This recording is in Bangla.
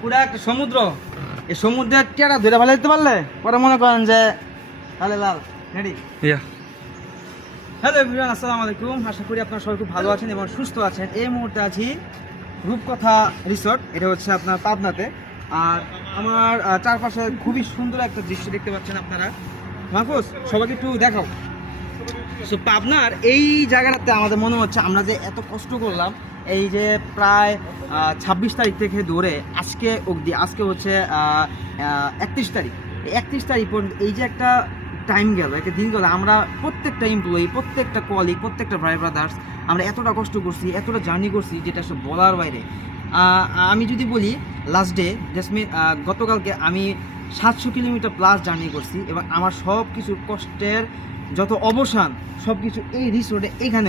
পুরা একটা সমুদ্র, এই সমুদ্রের টিয়ারা ধরে ফেলে দিতে পারলে পরে মনে করেন যে তাহলে লাল রেডি। হ্যালো এভরিওয়ান, আসসালামু আলাইকুম। আশা করি আপনারা সবাই খুব ভালো আছেন এবং সুস্থ আছেন। এই মুহূর্তে আছি রূপকথা রিসোর্ট, এটা হচ্ছে আপনার পাবনাতে। আর আমার চারপাশে খুবই সুন্দর একটা দৃশ্য দেখতে পাচ্ছেন আপনারা। মাহফুজ, সবাইকে একটু দেখাও। সো পাবনার এই জায়গাটাতে আমাদের মনে হচ্ছে আমরা যে এত কষ্ট করলাম, এই যে প্রায় 26 তারিখ থেকে ধরে আজকে অবধি, আজকে হচ্ছে 31 তারিখ, 31 তারিখ পর্যন্ত এই যে একটা টাইম গেল, একটা দিন গেল, আমরা প্রত্যেকটা এমপ্লয়ি, প্রত্যেকটা কলিগ, প্রত্যেকটা ভাই ব্রাদার্স আমরা এতটা কষ্ট করছি, এতটা জার্নি করছি যেটা সব বলার বাইরে। আমি যদি বলি লাস্ট ডে জাসমিন, গতকালকে আমি 700 কিলোমিটার প্লাস জার্নি করছি এবং আমার সব কিছু কষ্টের যত অবসান সব কিছু এই রিসোর্টে এখানে